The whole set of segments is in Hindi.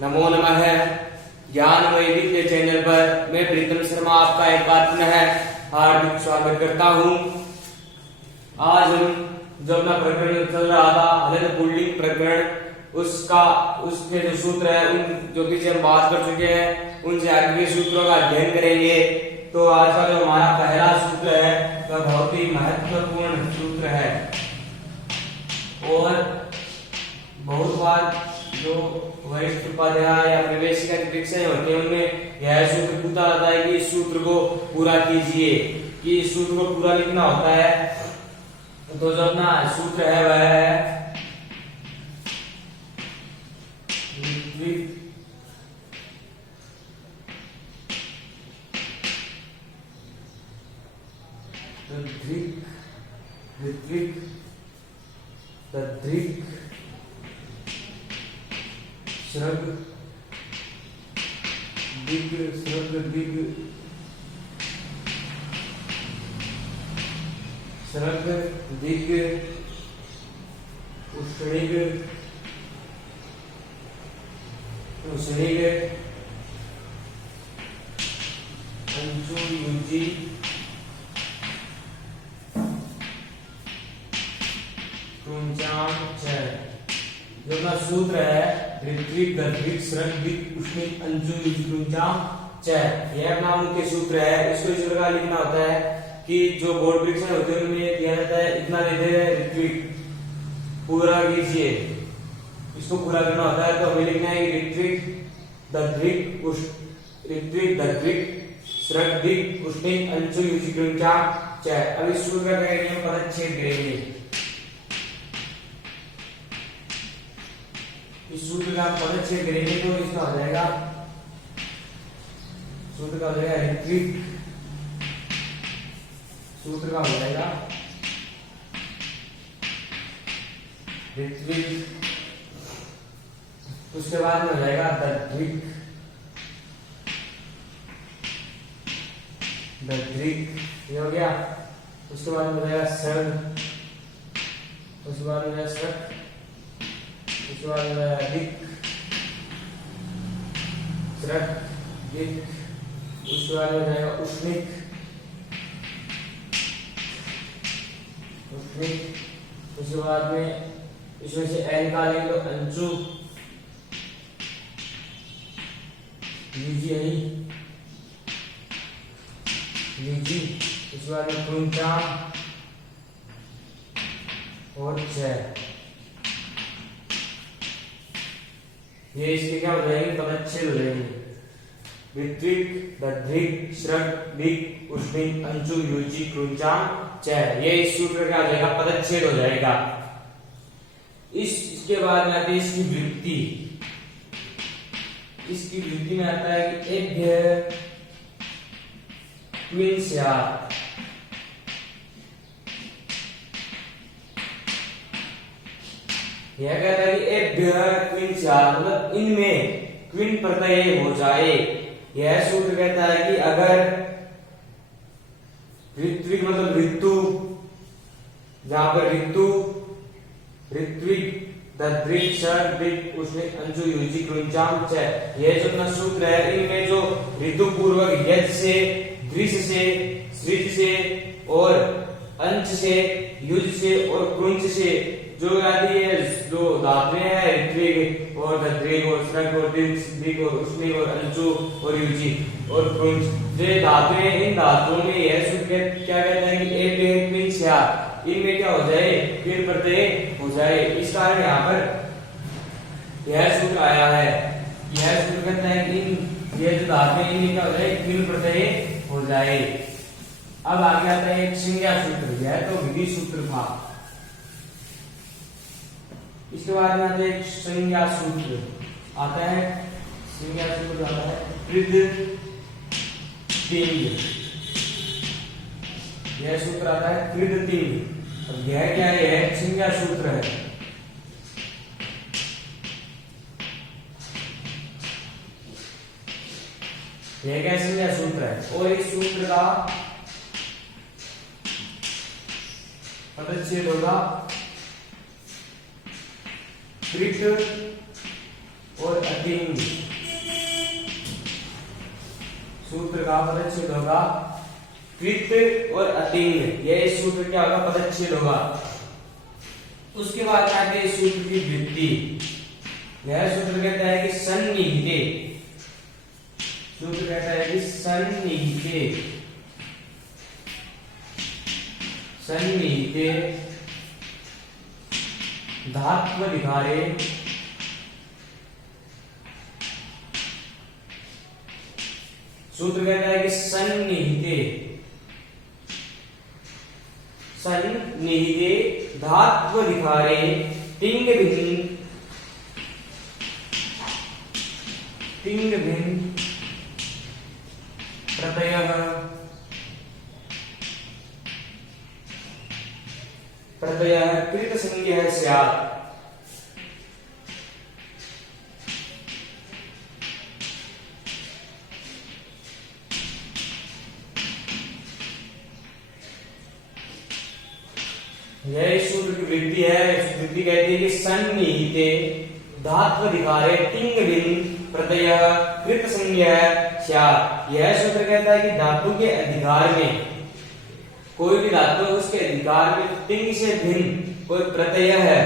नमो नमः। ज्ञान वैविध्य चैनल पर मैं प्रीतम शर्मा आपका एक बार पुनः हार्दिक स्वागत करता हूँ। आज हम जो अपना प्रकरण चल रहा था हलन पुल्लिंग प्रकरण उसके जो सूत्र है उन जो पीछे हम बात कर चुके हैं उनसे आगे के सूत्रों का अध्ययन करेंगे। तो आज का जो हमारा पहला सूत्र है वह बहुत ही महत्वपूर्ण सूत्र है और बहुत बार जो वरिष्ठ उपाध्याय या प्रवेशिका की परीक्षाएं होती हैं उनमें यह सूत्र पूछा जाता है कि इस सूत्र को पूरा कीजिए, कि इस सूत्र को पूरा लिखना होता है। तो जो अपना सूत्र है वह है ऋत्विक श्रग दिग उष्णिग अंशु युजी जो अपना सूत्र है ऋत्विक गद्विक श्रग दिग उष्णिक अंशु युजी यह अपना मुख्य सूत्र है। इसको इस प्रकार लिखना होता है कि जो बोर्ड परीक्षा होते हैं उनमें दिया जाता है इतना देते हैं ऋत्विक पूरा कीजिए, इसको पूरा करना होता है। तो हमें लिखना है ऋत्विक दद्विक श्रग दिग उष्णिक अंशु युजी अब इस सूत्र का करेंगे हम पदच्छेद करेंगे। इस सूत्र का पदच्छेद करेंगे तो इसका हो जाएगा सूत्र का हो जाएगा ऋत्विक, सूत्र का हो जाएगा ऋत्विक, उसके बाद में हो जाएगा दद्विक ये हो गया। उसके बाद में हो जाएगा श्रग, उसके बाद में हो जाएगा श्रग, उसके बाद में दिग श्रग दिग, उसके बाद में हो जाएगा उष्णिक, उसके बाद में इसमें से n निकालेंगे तो अंशु लीजी, उसके बाद में कुंचा और ये इसके क्या हो जाएंगे पदच्छेद हो जाएंगे ऋत्विक दद्विक श्रग दिग उष्णिक अंशु युजी ये इस सूत्र का जाएगा पदच्छेद हो जाएगा। इसके बाद में आती है इसकी वृत्ति। इसकी वृत्ति में आता है कि एभ्य क्वीन स्यात्, यह कहता है कि एभ्य क्वीन स्यात् मतलब इनमें क्वीन प्रत्यय हो जाए। यह सूत्र कहता है कि अगर ऋत्विक मतलब ऋतु, जहां पर ऋतु ऋत्विक दद्विक श्रग दिग उष्णिक अंशु युजी यह जो अपना सूत्र है इनमें जो ऋतु पूर्वक यज से दृश से सृज से और अंश से युज से और कृंच से जो आदि है जो धातुएं हैं ऋत्विक और दद्विक और श्रग और दिग और उष्णिक और अंशु और युजी और कृंच जो धातुएं इन धातुओं में यह सूत्र क्या कहता है कि इनमें क्या हो जाए फिर प्रत्यय हो जाए। इस कारण यहाँ पर यह सूत्र आया है। यह सूत्र कहता है कि ये जो धातुएं इनमें क्या हो जाए फिर प्रत्यय हो जाए। अब आगे आता है एक संज्ञा सूत्र, यह तो विधि सूत्र था। इसके बाद में आता है एक संज्ञा सूत्र आता है, संज्ञा सूत्र आता है कृत तिंग, यह सूत्र आता है कृत तिंग। अब यह क्या है, यह संज्ञा सूत्र है। यह क्या संज्ञा सूत्र है और इस सूत्र का पदच्छेद होगा कृत और अतिंग। सूत्र का पदच्छेद होगा कृत और अतिंग, यह सूत्र क्या होगा, पदच्छेद होगा। उसके बाद आते हैं सूत्र की वृत्ति। यह सूत्र कहता है कि सन्निहिते, सूत्र कहता है कि सन्निहिते, सन्निहिते धात्वधिकारे सूत्र कहता है कि सन्निहिते, सन्निहिते धात्वधिकारे तिंग भिन्न, तिंग भिन्न प्रत्ययः, प्रत्ययः कृत संज्ञः स्यात्। यह सूत्र की वृत्ति है। वृत्ति कहती है कि सन्निहिते धात्वधिकारे तिंग भिन्न प्रत्ययः कृत संज्ञः स्यात्। यह सूत्र कहता है कि धातु के अधिकार में, कोई भी धातु उसके अधिकार में तिंग से भिन्न कोई प्रत्यय है,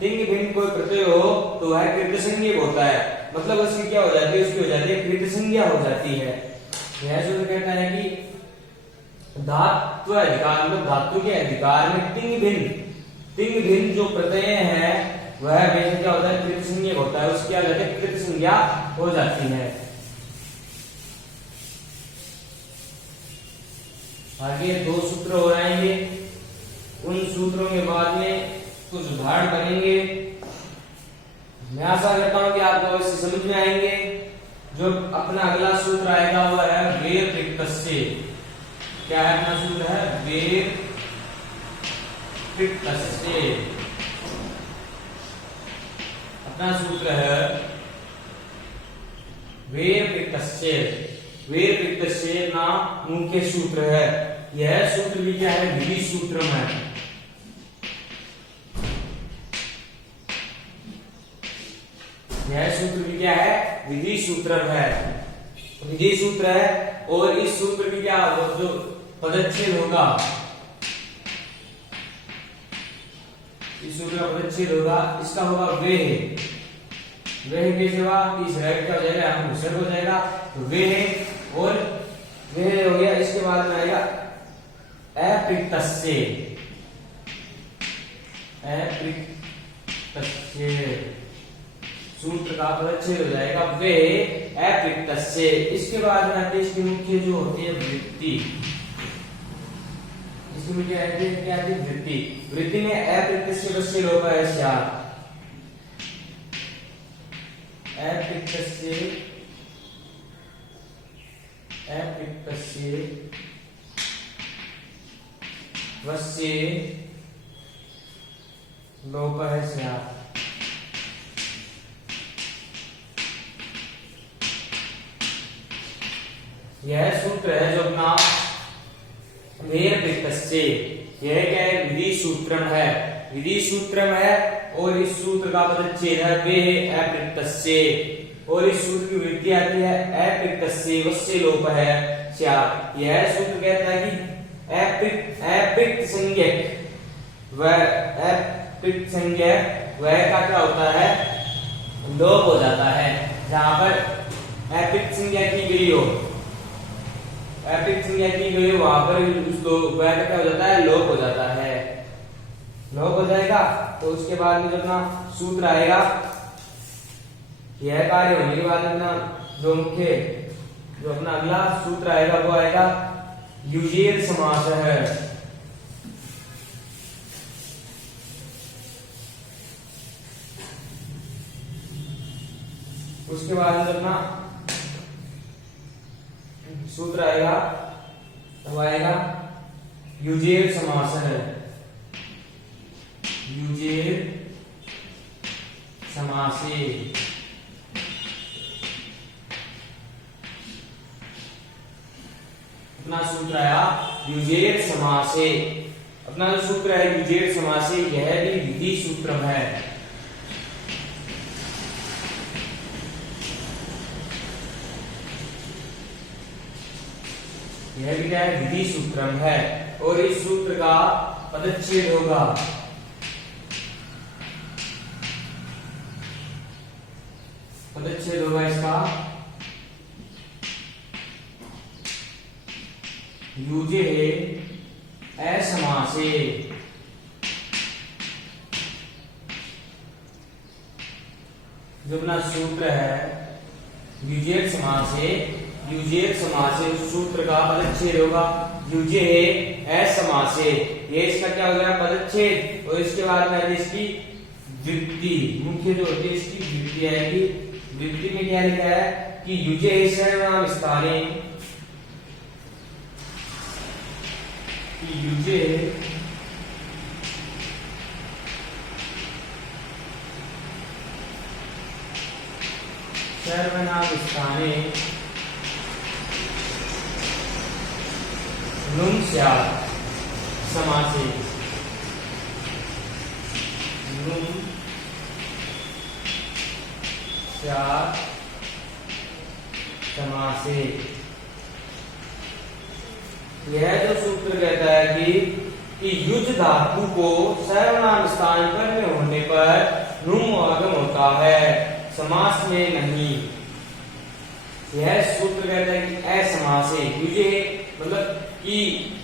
तिंग भिन्न कोई प्रत्यय हो तो वह कृत संज्ञक होता है। मतलब उसकी क्या हो जाती है, उसकी हो जाती है कृत संज्ञा हो जाती है। यह सूत्र कहता है कि धातु अधिकार में, धातु के अधिकार में तिंग भिन्न जो प्रत्यय है वह वैसे क्या होता है, कृत संज्ञक होता है, उसकी क्या हो जाती है, कृत संज्ञा हो जाती है। आगे दो सूत्र हो आएंगे, उन सूत्रों के बाद में कुछ उदाहरण बनेंगे। मैं आशा करता हूं कि आपको इससे समझ में आएंगे। जो अपना अगला सूत्र आएगा वह है वेर रिक्तस्य। क्या है अपना सूत्र, है वेर रिक्तस्य। अपना सूत्र है वेर रिक्तस्य। वेर रिक्तस्य नाम मुख्य सूत्र है। यह सूत्र भी क्या है, विधि सूत्र है। यह सूत्र भी क्या है, विधि सूत्र है, विधि सूत्र है। और इस सूत्र की क्या जो पदच्छेद होगा, इस सूत्र का पदच्छेद होगा, इसका होगा वेह। वेह कैसे होगा, इस राइट क्या हो जाएगा, हम विसर्ग हो जाएगा, तो वेह और वेह हो गया। इसके बाद में आएगा अप्रिक्तस्य। अप्रिक्तस्य सूत्र का पदच्छेद हो जाएगा वे अप्रिक्तस्य। इसके बाद में आते इसकी मुख्य जो होती है वृत्ति। इसकी मुख्य क्या है, वृत्ति। वृत्ति में अप्रिक्तस्य वस्य लोप है स्यात्। अप्रिक्तस्य वस्य लोप है स्यात्। यह सूत्र है जो अपना वेर रिक्तस्य। यह क्या है, विधि सूत्रम है, विधि सूत्रम है। और इस सूत्र का पदच्छेद है वे अप्रिक्तस्य। और इस सूत्र की वृत्ति आती है अप्रिक्तस्य वस्य लोप है स्यात्। यह सूत्र कहता है कि अप्रिक्त संज्ञक, वह अप्रिक्त संज्ञक वह का क्या होता है, लोप हो जाता है। जहां पर अप्रिक्त संज्ञा की गई हो, अप्रिक्त संज्ञा की गई हो, वहां पर उसको वह का क्या हो जाता है, लोप हो जाता है। लोप हो जाएगा तो उसके बाद में जो अपना सूत्र आएगा, यह कार्य होने के बाद अपना जो मुख्य जो अपना अगला सूत्र आएगा वो आएगा युजेर समास है। उसके बाद में अपना सूत्र आएगा वो आएगा युजेर समास है। युजेर समासे। अपना सूत्र आया युजेर समासे। अपना जो सूत्र है युजेर समासे, यह भी विधि सूत्र है। यह भी क्या है, विधि सूत्रम है। और इस सूत्र का पदच्छेद होगा, पदच्छेद होगा इसका युजे असमासे। जो अपना सूत्र है युजेक समासे, युजेक समासे, उस सूत्र का पदच्छेद होगा युजे असमासे। ये इसका क्या हो गया, पदच्छेद। और इसके बाद में इसकी वृत्ति, मुख्य जो होती है इसकी वृत्ति आएगी। वृत्ति में क्या लिखा है कि युजे सर्वनाम स्थाने, युजे सर्वनाम स्थाने नुम स्यात् समासे, नुम स्यात् समासे। यह जो सूत्र कहता है कि युज धातु को सर्वनाम स्थान पर में होने पर नुम आगम होता है, समास में नहीं। यह सूत्र कहता है कि असमासे, युजे मतलब कि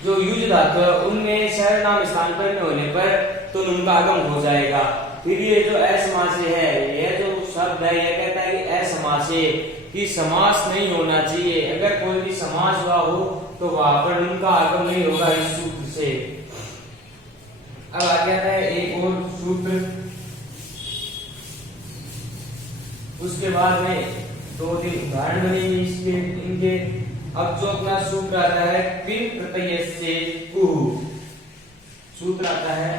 जो युज धातु है उनमें सर्वनाम स्थान पर में होने पर तो नुम का आगम हो जाएगा। फिर ये जो असमासे है, यह जो शब्द है यह कहता है कि असमासे, कि समास नहीं होना चाहिए। अगर कोई भी समास हुआ हो तो वहां पर नुम का आगम नहीं होगा इस सूत्र से। अब आ गया है एक और सूत्र, उसके बाद में 2-3 उदाहरण बनेंगे इसके इनके। अब जो अपना सूत्र आता है क्विन प्रत्यय से कुहु, सूत्र आता है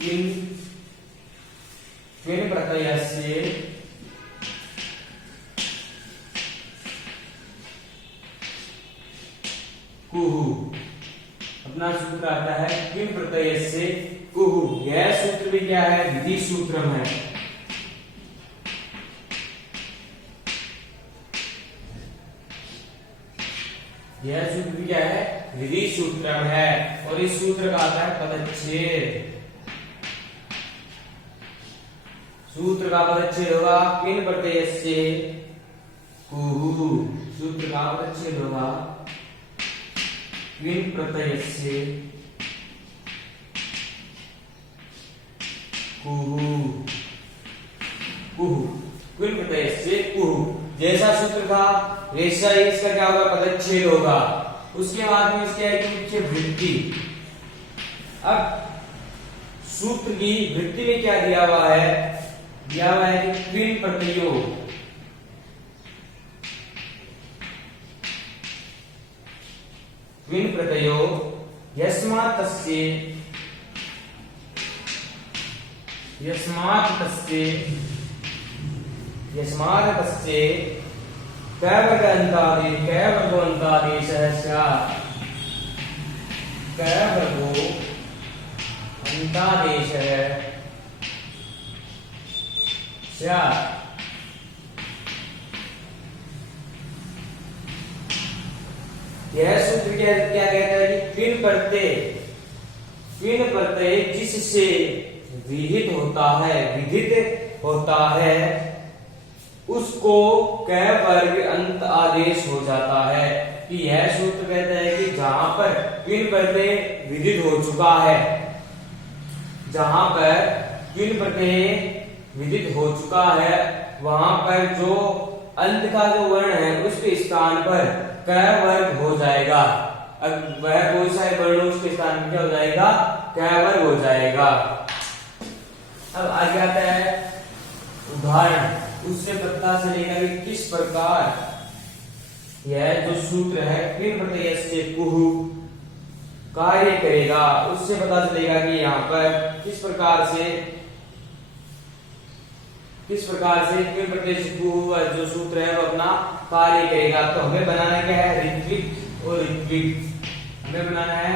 क्विन प्रत्यय से कुहु। अपना सूत्र आता है क्विन प्रत्यय से कुहु। यह सूत्र भी क्या है, विधि सूत्रम है। यह सूत्र भी क्या है, विधि सूत्रम है। और इस सूत्र का आता है पदच्छेद। सूत्र का पदच्छेद होगा क्विन प्रत्यय से कुहु। सूत्र का पदच्छेद होगा क्विन प्रत्यय से कुहु। कुहु, क्विन प्रत्यय से कुहु जैसा सूत्र था वैसा ही इसका क्या होगा, पदच्छेद होगा। उसके बाद में इसके आएगी मुख्य वृत्ति। अब सूत्र की वृत्ति में क्या दिया हुआ है, दिया हुआ है कि क्विन प्रत्ययो, क्विन प्रत्ययो यस्मात् तस्य, यस्मात् तस्य, यस्मात् तस्य कैवर्गो अंतादेशः स्यात्, कैवर्गो अंतादेशः स्यात्। यह सूत्र क्या कहता है कि क्विन प्रत्यय, क्विन प्रत्यय जिससे विहित होता है, विधित होता है, उसको कै वर्ग अंत आदेश हो जाता है। कि यह सूत्र कहता है कि जहां पर क्विन प्रत्यय विदित हो चुका है, जहां पर क्विन प्रत्यय विदित हो चुका है वहां पर जो अंत का जो वर्ण है उसके स्थान पर कै वर्ग हो जाएगा। अब वह कोई सा वर्ण उसके स्थान में क्या हो जाएगा, कै वर्ग हो जाएगा। अब आगे आता है उदाहरण, उससे पता चलेगा कि किस प्रकार यह जो सूत्र है क्विन प्रत्यय से कुहु कार्य करेगा। उससे पता चलेगा कि यहाँ पर किस प्रकार से क्विन प्रत्यय से कुहु जो सूत्र है वो अपना कार्य करेगा। तो हमें बनाना क्या है, ऋत्विक और ऋत्विक। हमें बनाना है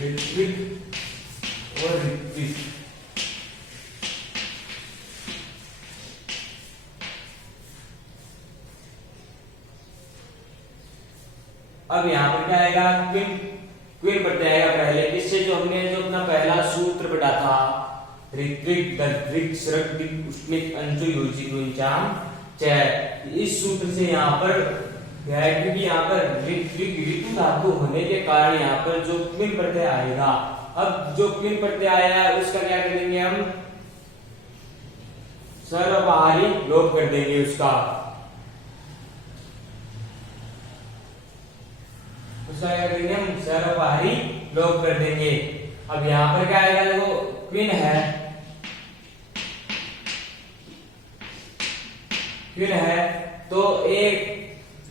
ऋत्विक और ऋत्विक। अब यहाँ पर क्या आएगा, क्विन क्विन प्रत्यय आएगा पहले, किससे, जो हमने जो अपना पहला सूत्र पढ़ा था, ऋत्विक दद्विक स्रक दिक उष्मिक अंशु योजी गुंचाम च। इस सूत्र से यहाँ पर है, क्योंकि यहाँ पर ऋत्विक ऋतु धातु होने के कारण यहाँ पर जो क्विन प्रत्यय आएगा। अब जो क्विन प्रत्यय आया है उसका क्या करेंगे हम, सर्वबाहरी लोप कर देंगे उसका क्या करेंगे हम, सर्वबाहरी लोप कर देंगे। अब यहाँ पर क्या आएगा, देखो क्विन है, क्विन है तो एक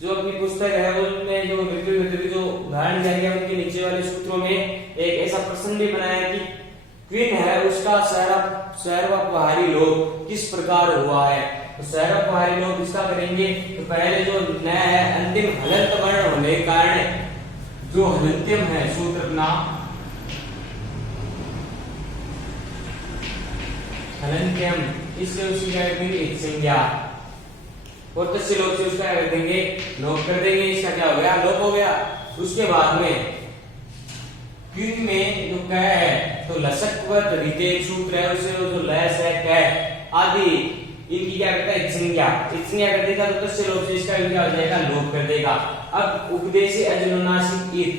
जो अपनी पुस्तक है उसमें जो ऋतु जो उदाहरण दिया गया उनके नीचे वाले सूत्रों में एक ऐसा प्रश्न भी बनाया कि क्विन है उसका सर्वबाहरी लोप किस प्रकार हुआ है। तो सर्वबाहरी लोप इसका करेंगे तो पहले जो न है अंतिम हलंत वर्ण होने के कारण जो हलंत्यम है सूत्र अपना हलंत्यम, इससे उसकी क्या करेंगे संज्ञा, और तस्य लोप से उसका कर देंगे लोप कर देंगे, इसका क्या हो गया, लोप हो गया। उसके बाद में क्विन में जो क है तो लसकवत रितेक सूत्र है, उससे जो लस है क आदि इनकी क्या करता है संज्ञा, संज्ञा कर देगा तो तस्य लोप से इसका क्या हो जाएगा, लोप कर देगा। अब उपदेश अजनुनासिक ईद,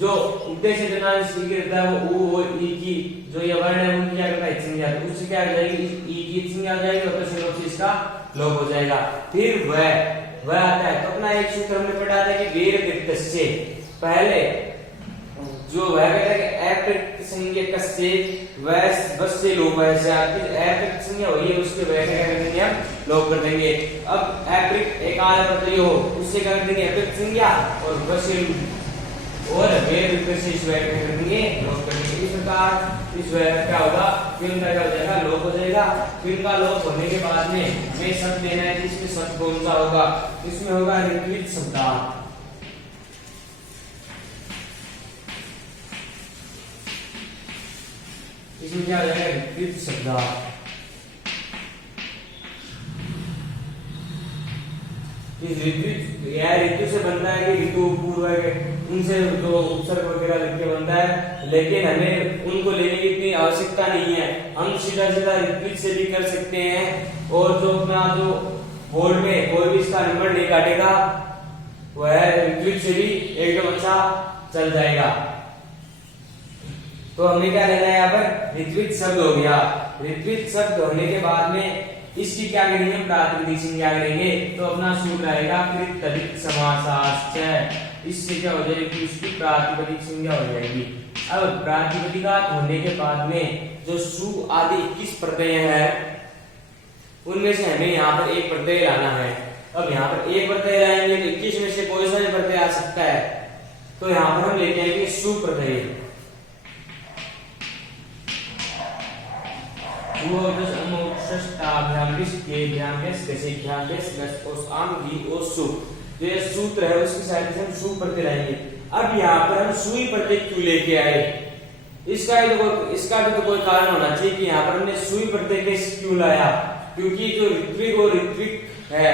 जो उपदेश अजनुनासिक ईद रहता है वो उ और ई की जो ये वर्ण है उनकी क्या करता है संज्ञा, तो उससे क्या हो जाएगी, ई की संज्ञा हो जाएगी और तस्य लोप से इसका लोप हो जाएगा। फिर वह आता है तो अपना एक सूत्र हमने पढ़ा था कि वीर कृतस्य, पहले जो वह कहता है कि अप्रत्यय संज्ञा कस्य वस्य लोप है, से आपकी अप्रत्यय संज्ञा हुई है उसके वह क्या करेंगे हम, लोप कर देंगे। अब अप्रत्यय एक आध प्रत्यय हो उससे क्या कर देंगे अप्रत्यय संज्ञा और वस्य और वीर कृतस्य इस वह क्या कर देंगे, लोप कर देंगे। इस प्रकार इस वह क्या होगा, क्विन का क्या हो जाएगा, लोप हो जाएगा। क्विन का लोप होने के बाद में हमें शब्द लेना है, इसमें शब्द कौन सा होगा, इसमें होगा ऋत्विक शब्दार्थ। इसमें क्या हो जाएगा, ऋत्विक शब्दार्थ। इस ऋतु से बनता है कि ऋतु पूर्व उनसे जो उपसर्ग वगैरह लिख के बनता है, लेकिन हमें उनको लेने की इतनी आवश्यकता नहीं है, हम सीधा सीधा ऋत्विक से भी कर सकते हैं। और जो अपना जो बोर्ड में कोई भी इसका नंबर नहीं काटेगा वह ऋत्विक से भी एकदम अच्छा चल जाएगा। तो हमें क्या लेना है, यहाँ पर ऋत्विक शब्द हो गया। ऋत्विक शब्द होने के बाद में इसकी क्या करेंगे, प्रातिपदिक संज्ञा करेंगे, तो अपना सूत्र आएगा कृत तदिक समासाश्च, इससे क्या हो जाएगी, इसकी प्रातिपदिक संज्ञा हो जाएगी। अब प्रातिपदिकात होने के बाद में जो सु आदि 21 प्रत्यय है उनमें से हमें यहाँ पर एक प्रत्यय लाना है। अब यहाँ पर एक प्रत्यय लाएंगे तो 21 में से कोई सा भी प्रत्यय आ सकता है, तो यहाँ पर हम लेके आएंगे सु प्रत्यय। जो ये सूत्र है उसकी सहायता से हम सु प्रत्यय लाएंगे। अब यहाँ पर हम सुई प्रत्यय क्यों लेके आए, इसका भी तो कोई कारण होना चाहिए कि यहाँ पर हमने सुई प्रत्यय क्यों लाया, क्योंकि जो ऋत्विक और ऋत्विक है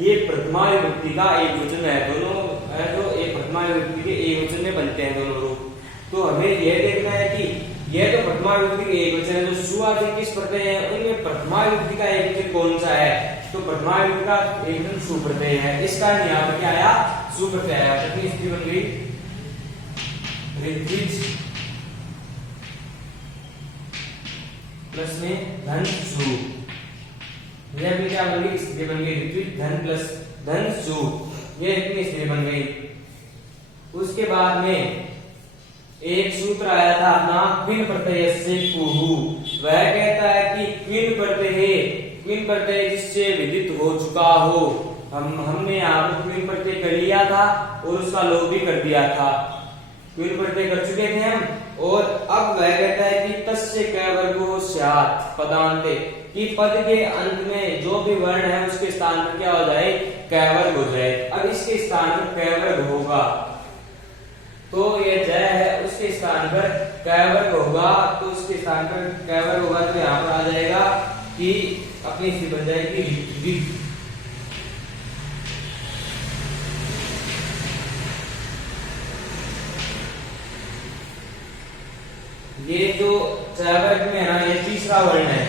ये प्रथमा विभक्ति का एक वचन है, दोनों है तो एक प्रथमा विभक्ति के एक वचन में बनते हैं दोनों रूप। तो हमें यह देखना है कि यह तो प्रथमा विभक्ति के एक वचन है, जो सु आदि किस प्रत्यय है उनमें प्रथमा विभक्ति का एक वचन कौन सा है, तो प्रथमा विभक्ति का एक वचन सु प्रत्यय है। इस कारण यहाँ पर क्या आया, सु प्रत्यय आया। प्रथम स्थिति बन गई ऋत्विज प्लस में धन सु, यह भी क्या बन गई, स्थिति बन गई ऋत्विज धन प्लस धन सु, यह इतनी स्थिति बन गई। उसके बाद में एक सूत्र आया था अपना क्विन प्रत्यय से कुहु, वह कहता है कि क्विन प्रत्यय जिससे विदित हो चुका हो, हमने यहाँ पर क्विन प्रत्यय कर लिया था और उसका लोप भी कर दिया था, क्विन प्रत्यय कर चुके थे हम। और अब वह कहता है कि तस्य कैवर्गो स्यात् पदान्ते, कि पद के अंत में जो भी वर्ण है उसके स्थान पर क्या हो जाए, कैवर्ग हो जाए। अब इसके स्थान पर कैवर्ग होगा तो ये जय है, उसके स्थान पर कैवर्ग होगा, तो उसके स्थान पर कैवर्ग होगा तो यहाँ पर आ जाएगा कि अपनी स्थिति बन जाएगी ऋत्विक। ये जो च वर्ग में है ना, ये तीसरा वर्ण है,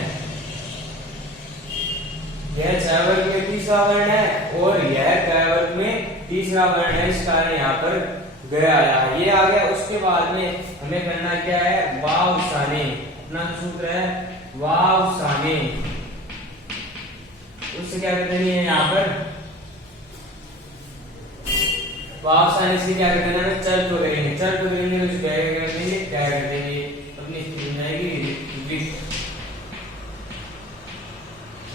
यह च वर्ग में तीसरा वर्ण है और यह क वर्ग में तीसरा वर्ण है, इस कारण यहाँ पर ग आया, ये आ गया। उसके बाद में हमें करना क्या है, वाव साने, अपना सूत्र है वाव साने, उससे क्या करते हैं यहाँ पर वाव साने से क्या करते हैं, चल तो करेंगे, चल तो करेंगे तो क्या कर देंगे, क्या कर देंगे, अपनी स्थिति बन जाएगी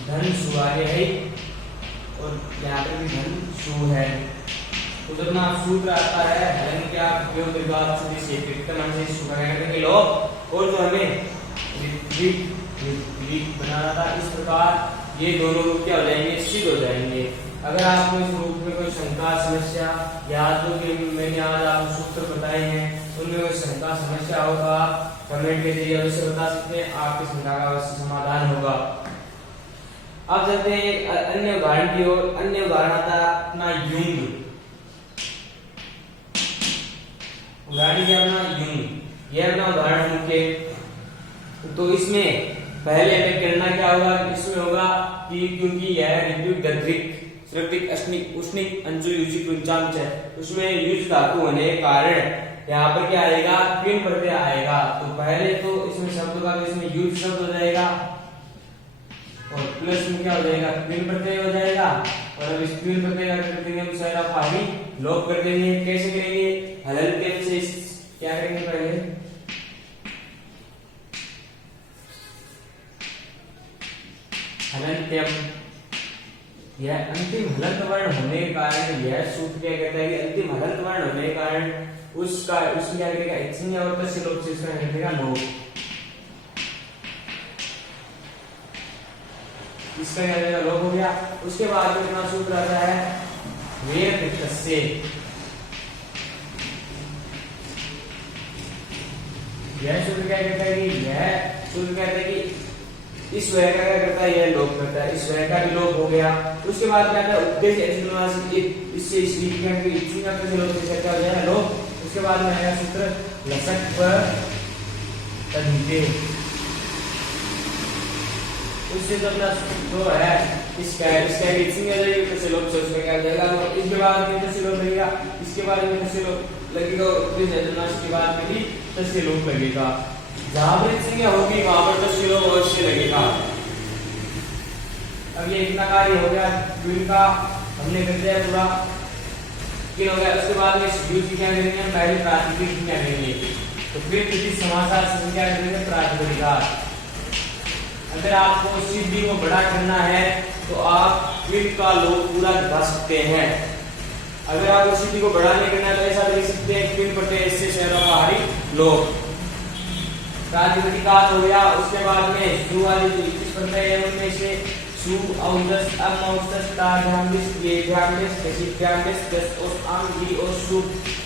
धन सु आगे है और यहाँ पर भी धन सु है। तो जब ना सूत्र आता है धन क्या उपयोग विभाग से विकर्ण से सु करने के लोग, और जो हमें ऋत्विक बनाना था, इस प्रकार ये दोनों रूप क्या हो जाएंगे, सिद्ध हो जाएंगे। अगर आपको इस रूप में कोई शंका समस्या या जो कि मैंने आज आपको सूत्र बताए हैं उनमें कोई शंका समस्या होगा कमेंट के जरिए अवश्य बता सकते हैं, आपकी शंका का अवश्य समाधान होगा। अब चलते हैं अन्य उदाहरण की ओर। अन्य उदाहरण आता है अपना युंग, उदाहरण क्या अपना युंग, यह अपना उदाहरण मुख्य। तो इसमें पहले हमें करना क्या होगा, इसमें होगा कि क्योंकि यह ऋत्विक दद्रिक श्रुतिक अश्निक उष्णिक अंशु युजिक रुचांच है, उसमें युज धातु होने के कारण यहाँ पर क्या आएगा, क्वीन प्रत्यय आएगा। तो पहले तो इसमें शब्द का इसमें युज शब्द हो जाएगा और प्लस में क्या हो जाएगा, क्वीन प्रत्यय हो जाएगा। और अब इस क्वीन प्रत्यय का कर देंगे हम सारा पानी लोप कर देंगे। कैसे करेंगे, हलंत्यम से क्या करेंगे, पहले हलंत्यम, यह अंतिम हलंत वर्ण होने के कारण यह सूत्र क्या कहता है कि अंतिम हलंत वर्ण होने के कारण उसका उसमें क्या करेगा, इच्छिन्य और तस्य लोप से इसका करेगा लोप, इसका क्या करेगा, लोप हो गया। उसके बाद में अपना सूत्र आता है वेर तस्य, यह सूत्र क्या कहता है कि यह सूत्र कहता है कि इस वह का क्या करता है, यह लोप करता है, इस वह का भी लोप हो गया। उसके बाद क्या है, उद्देश्य इससे इस विज्ञान की इच्छा से लोप से क्या हो जाएगा, लोप। उसके बाद में आएगा सूत्र लसक पर तद्धिते, उससे जो अपना जो है इसका इच्छा हो जाएगी तो लोप से उसका क्या हो जाएगा, तो इसके बाद में तस्य लोप लगेगा, इसके बाद में तस्य लोप लगेगा और उद्देश्य के बाद में भी तस्य लोप लगेगा। जहां पर संज्ञा होगी वहां पर तस्य लोप अवश्य लगेगा। अब ये इतना कार्य हो गया द्विन का, हमने कर दिया पूरा क्लियर हो गया। उसके बाद में द्विन की क्या करेंगे, हम पहले प्रातिपदिक की क्या करेंगे, तो फिर किसी समासार से क्या करेंगे, प्रातिपदिक। अगर आपको सिद्धि को बड़ा करना है तो आप द्विन का लोप पूरा दिखा सकते हैं। अगर आपको सिद्धि को बड़ा नहीं करना है तो ऐसा लिख सकते हैं द्विन प्रत्यय इससे सर्वहारी लोप, प्रातिपदिकात हो गया। उसके बाद में सु वाली जो 21 प्रत्यय है उनमें से सु औदस अम औदस ता ध्यानदिस ये ध्यानदिस कसी ध्यानदिस दस और अम गी और सु,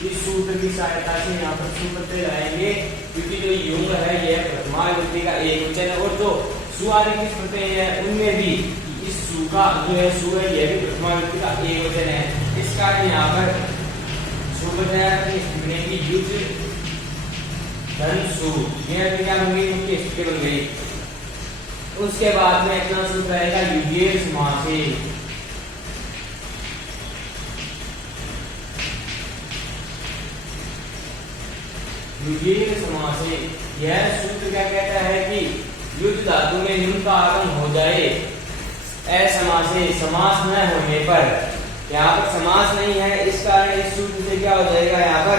इस सूत्र की सहायता से यहाँ पर सु प्रत्यय आएंगे क्योंकि जो युंग है यह प्रथमा विभक्ति का एकवचन है और जो सु वाली 21 प्रत्यय है उनमें भी इस सु का जो है सु है यह भी प्रथमा विभक्ति का एकवचन है। इस कारण यहाँ पर सु बताया कि युज धन सु, यह क्या बन गई, उनकी स्थिति बन गई। उसके बाद में इतना सूत्र आएगा युगेर समासे, युगेर समासे, यह सूत्र क्या कहता है कि युज धातु में नुन का आगम हो जाए असमासे, समास न होने पर, यहाँ पर समास नहीं है इस कारण इस सूत्र से क्या हो जाएगा, यहाँ पर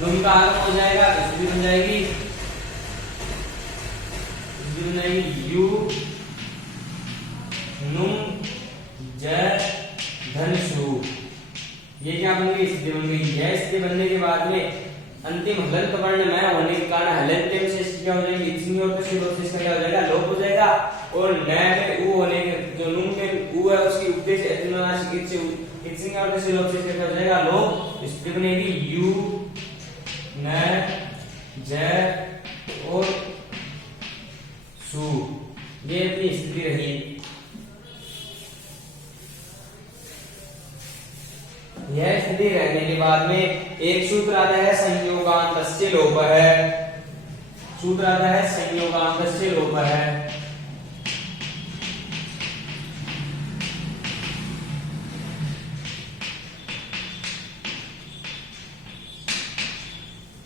नुन का आगम हो जाएगा तो स्थिति बन जाएगी यू नुम ज धन सु, ये क्या बन गई, स्थिति बन गई। यह स्थिति बनने के बाद में अंतिम हलंत वर्ण न होने के कारण हलंत्यम से क्या हो जाएगी, इच्छिन्य और तस्य लोप से इसका क्या हो जाएगा, लोप हो जाएगा। और न में उ होने के जो नुम में उ है उसकी उपदेश इच्छिन्य और तस्य लोप से इसका क्या हो जाएगा, लोप। स्थिति बनेगी यू न ज और सु, ये अपनी स्थिति रही। यह स्थिति रहने के बाद में एक सूत्र आता है संयोगांतस्य लोप है, सूत्र आता है संयोगांत से लोप है।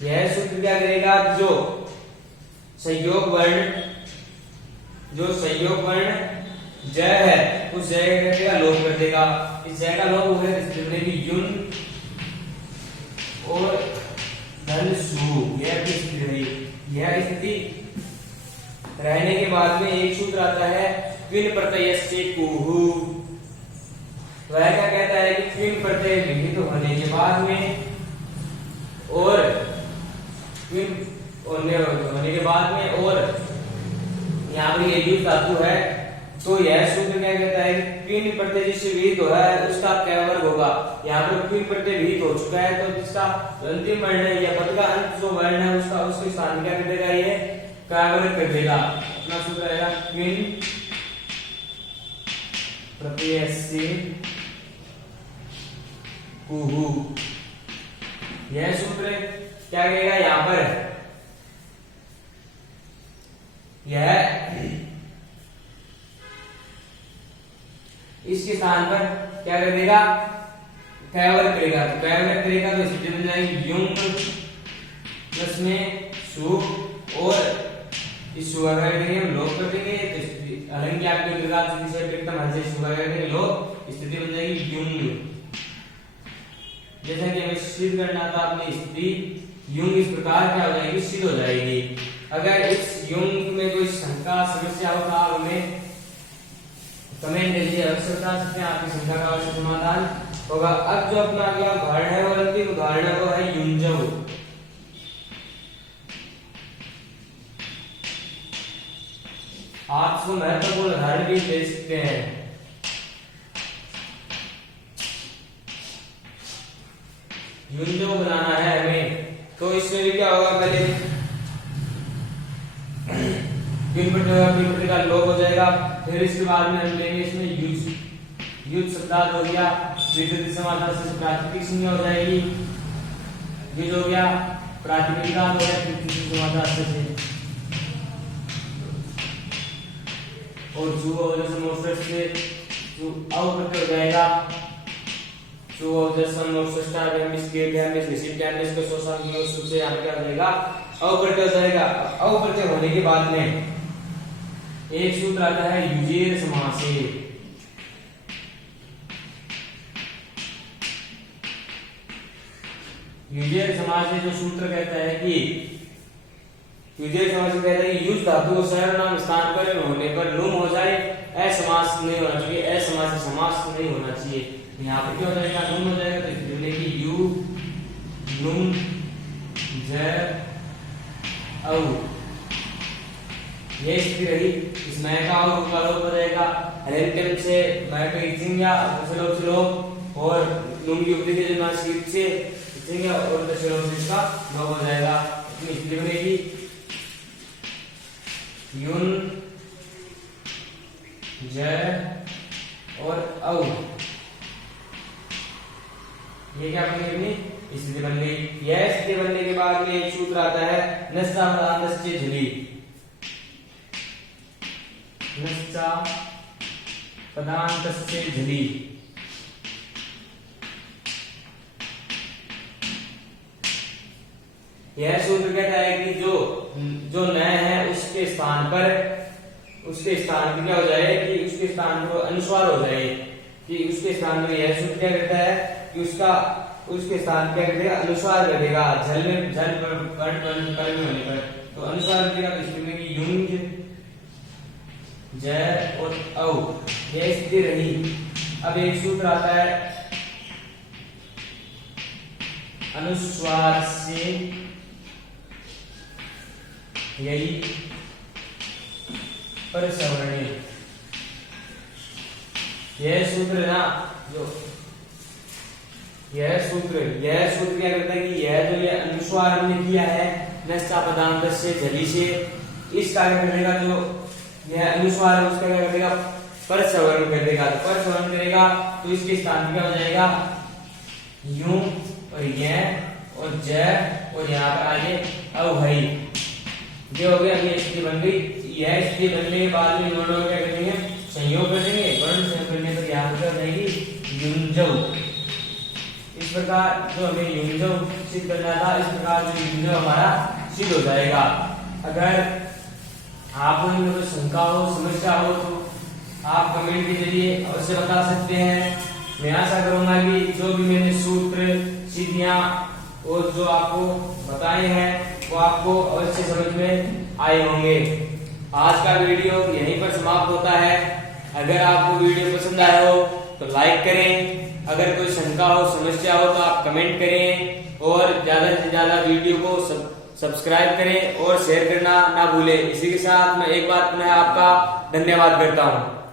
यह सूत्र क्या करेगा, जो संयोग वर्ण ज है उस ज का लोप कर देगा। इस ज का लोप हो गया स्थिति युन और धन सु, यह स्थिति रही। यह स्थिति रहने के बाद में एक सूत्र आता है क्विन प्रत्ययस्य कुहु। वह क्या कहता है कि क्विन प्रत्यय विहित होने के बाद में और क्विन होने के बाद में और यहाँ पर ये युक्त धातु है, तो यह सूत्र क्या कहता है क्विन प्रत्यय जिससे विहित हो है उसका क्या वर्ग होगा। यहाँ पर क्विन प्रत्यय विहित हो चुका है तो जिसका अंतिम वर्ण है या पद का अंत जो वर्ण है उसका उसके स्थान क्या कर देगा, ये क्या वर्ग कर देगा। अपना सूत्र रहेगा क्विन प्रत्यय से कुहु। यह सूत्र क्या कहेगा, यहाँ पर यह इसके स्थान पर क्या कर देगा, कैवर करेगा। तो कैवर करेगा तो स्थिति बन जाएगी युंग प्लस में सु और इस सु का करेंगे हम लोप कर देंगे तो हालांकि आपके प्रकार से दिशा एकदम हद से सु का करेंगे लोप, स्थिति बन जाएगी युंग। जैसा कि हमें सिद्ध करना था अपनी स्थिति युंग इस प्रकार क्या हो जाएगी, सिद्ध हो जाएगी। अगर इस युंग में कोई शंका समस्या हो तो आप हमें कमेंट दीजिए, अवश्य बता सकते हैं, आपकी शंका का अवश्य समाधान होगा। अब जो अपना अगला उदाहरण है वो अंतिम उदाहरण वो है युंजव। आप इसको महत्वपूर्ण उदाहरण भी दे सकते हैं। युंजव बनाना है हमें, तो इसमें भी क्या होगा, पहले क्विन का लोप हो जाएगा, फिर इसके बाद में हम लेंगे इसमें युज शब्दार्थ हो गया, विकृति समास से प्रातिपदिक संज्ञा हो जाएगी, युज हो गया, प्रातिपदिक हो गया, विकृति समास से और जु हो जैसे मोस्टर से अवप्रत्यय हो जाएगा। जु हो जैसे मोस्टर स्टार में इसके क्या में रिसीव क्या में इसको सोशल न्यूज़ से यहां क्या हो जाएगा, अवप्रत्यय हो जाएगा। अवप्रत्यय होने के बाद में एक सूत्र आता है युजेर समासे। युजेर समास में जो सूत्र कहता है कि युजेर समास कहता है कि युज धातु को सर्वनाम स्थान पर होने पर लुम हो जाए, असमास नहीं होना चाहिए, असमास समास नहीं होना चाहिए। यहाँ पर क्या हो जाएगा, लुम हो जाएगा, तो इसलिए कि यू लुम ज औ ये स्थिति रही। इस मय का और का लोप हो जाएगा, हेल्पेम से मय का इचिंगा लोप और लुम की उपधि के जमा शीत से इचिंगा और दशलोप से इसका लोप हो जाएगा। इतनी स्थिति बनेगी युन ज और औ। ये क्या बनेगी, अपनी स्थिति बन गई। यह स्थिति बनने के बाद में एक सूत्र आता है नस्ता पदांतस्य झुली। नस्ता पदांतस्य झुली, यह सूत्र कहता है कि जो न है उसके स्थान पर क्या हो जाए कि उसके स्थान पर अनुस्वार हो जाए, कि उसके स्थान पर यह सूत्र क्या कहता है कि उसके स्थान क्या कर देगा, अनुस्वार कर देगा। झल में झल पर होने पर तो अनुस्वार कर देगा। तो स्थिति में कि युंज ज और औ यह स्थिति रही। अब एक सूत्र आता है अनुस्वार से यही पर सवर्णी। यह सूत्र ना जो यह सूत्र क्या करता है कि यह जो ये अनुस्वार हमने किया है नस्ता पदांत से झली से, इसका क्या करेगा, जो यह अनुस्वार है उसका क्या करेगा, पर सवर्ण कर देगा। तो पर सवर्ण करेगा तो इसके स्थान क्या हो जाएगा, यूं और यह और ज और यहाँ पर आगे अवहई। ये हो गया, ये स्थिति बन गई। यह स्थिति बनने के बाद में वर्णों में क्या करेंगे, संयोग कर देंगे। वर्ण संयोग करने पर यहाँ पर हो जाएगी युंजव। इस प्रकार जो हमें युंजव सिद्ध करना था, इस प्रकार जो युंजव हमारा सिद्ध हो जाएगा। अगर आपको इनमें कोई शंका हो, समस्या हो तो आप कमेंट के जरिए अवश्य बता सकते हैं। मैं आशा करूंगा कि जो भी मैंने सूत्र, सिद्धियां और जो आपको बताए हैं वो आपको अवश्य समझ में आए होंगे। आज का वीडियो यहीं पर समाप्त होता है। अगर आपको वीडियो पसंद आया हो तो लाइक करें, अगर कोई शंका हो, समस्या हो तो आप कमेंट करें, और ज्यादा से ज्यादा वीडियो को सब्सक्राइब करें और शेयर करना ना भूलें। इसी के साथ मैं एक बार पुनः आपका धन्यवाद करता हूँ।